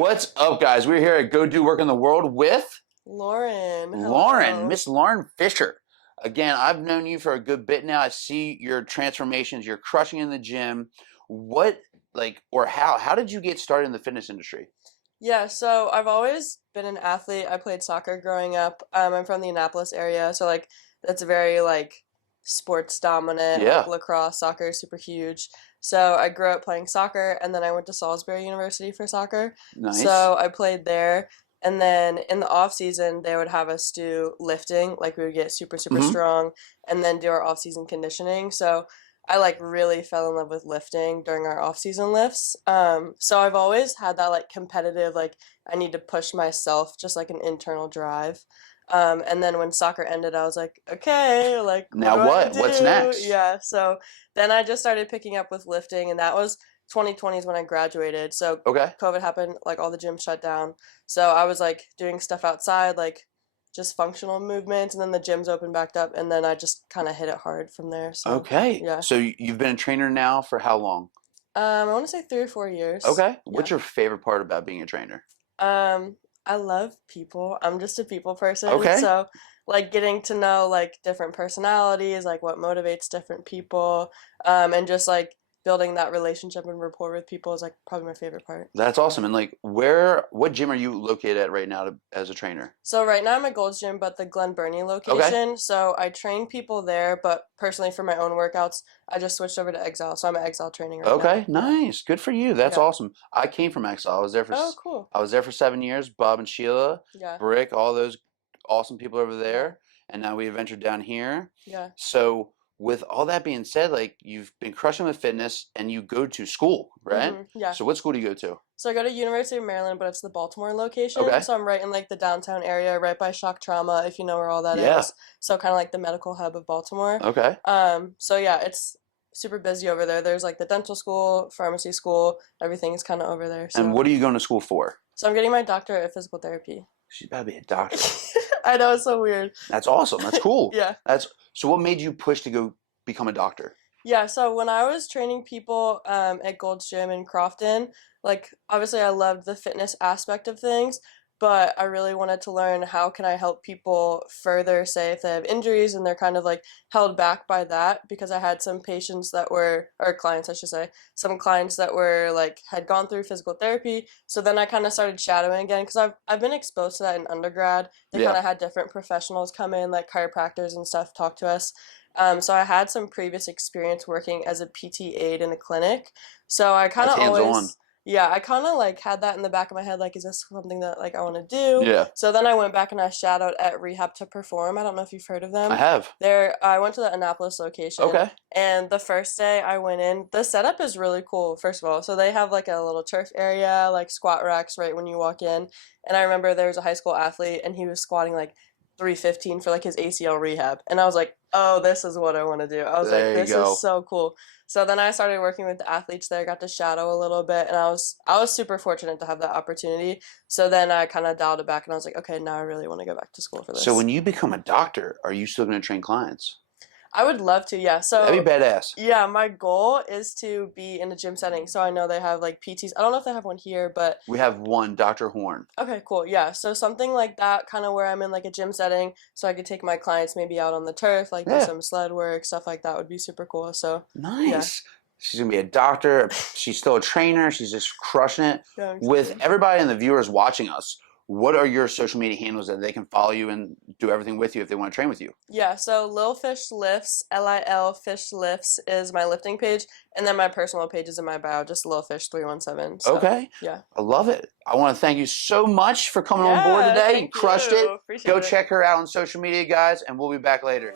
What's up, guys? We're here at Go Do Work in the World with Lauren. Lauren, Hello. Miss Lauren Fisher. Again, I've known you for a good bit now. I see your transformations. You're crushing in the gym. What, or how did you get started in the fitness industry? Yeah, so I've always been an athlete. I played soccer growing up. I'm from the Annapolis area, so that's very sports dominant, like Yeah, lacrosse, soccer is super huge. So I grew up playing soccer and then I went to Salisbury University for soccer. nice. So I played there and then in the off season they would have us do lifting, like we would get super Hmm. strong and then do our off season conditioning. So I really fell in love with lifting during our off season lifts. So I've always had that competitive, I need to push myself, just like an internal drive. And then when soccer ended, I was like, okay, what Now do I what? What's do? next? Yeah. So then I just started picking up with lifting, and that was 2020 is when I graduated. So Okay. COVID happened, all the gyms shut down. So I was doing stuff outside, just functional movements, and then the gyms opened back up, and then I just kind of hit it hard from there. So Okay. yeah. So you've been a trainer now for how long? I want to say 3 or 4 years. Okay. Yeah. What's your favorite part about being a trainer? I love people. I'm just a people person. Okay. So, getting to know different personalities, what motivates different people, and just building that relationship and rapport with people is probably my favorite part. That's Yeah. awesome. And what gym are you located at right now as a trainer? So right now I'm at Gold's Gym, but the Glen Burnie Okay. location. So I train people there, but personally for my own workouts, I just switched over to Exile. So I'm at Exile training right now. Okay, Yeah. nice. Good for you. That's Yeah. awesome. I came from Exile. Oh, cool. I was there for 7 years. Bob and Sheila, Yeah. Brick, all those awesome people over Yeah. there. And now we ventured down here. Yeah. So with all that being said, you've been crushing with fitness and you go to school, right? Yeah. So what school do you go to? So I go to University of Maryland, but it's the Baltimore location. Okay. So I'm right in the downtown area, right by Shock Trauma, if you know where all that Yeah. is. So kind of like the medical hub of Baltimore. Okay. So yeah, it's super busy over there. There's the dental school, pharmacy school, everything is kind of over there. And So what are you going to school for? I'm getting my doctorate of physical therapy. She's about to be a doctor. I know it's so weird. That's awesome. That's cool. Yeah. So what made you push to go become a doctor? Yeah, so when I was training people at Gold's Gym in Crofton, obviously I loved the fitness aspect of things, but I really wanted to learn how can I help people further, say if they have injuries and they're kind of held back by that, because I had some patients that were, or clients I should say, some clients that were had gone through physical therapy. So then I kind of started shadowing again because I've been exposed to that in undergrad. They Yeah. kind of had different professionals come in, like chiropractors and stuff, talk to us. So I had some previous experience working as a PT aide in a clinic. So I kind That's of hands-on. always, yeah, I kind of had that in the back of my head, is this something that I want to do? Yeah. So then I went back and I shadowed at Rehab to Perform. I don't know if you've heard of them. I have. I went to the Annapolis location. Okay. And the first day I went in, the setup is really cool, first of all. So they have a little turf area, squat racks right when you walk in. And I remember there was a high school athlete and he was squatting 315 for his ACL rehab. And I was like, oh, this is what I want to do. I was There you this go. is so cool. So then I started working with the athletes there, got to shadow a little bit, and I was super fortunate to have that opportunity. So then I kind of dialed it back and I was like, okay, now I really want to go back to school for this. So when you become a doctor, are you still going to train clients? I would love to, yeah. So That'd be badass. yeah, my goal is to be in a gym setting. So I know they have PTs. I don't know if they have one here, but We have one, Dr. Horn. okay, cool. Yeah. So something like that, kind of where I'm in a gym setting, so I could take my clients maybe out on the turf, do Yeah. some sled work, stuff like that would be super cool. So Nice. She's going to be a doctor. She's still a trainer. She's just crushing it. yeah, I'm With excited. everybody and the viewers watching us, what are your social media handles that they can follow you and do everything with you if they want to train with you? Yeah, so Lil Fish Lifts, Lil Fish Lifts is my lifting page, and then my personal page is in my bio, just Lil Fish 317. So, Okay. yeah. I love it. I want to thank you so much for coming on board Yeah, today. You thank crushed you. it. Appreciate Go it. check her out on social media, guys, and we'll be back later.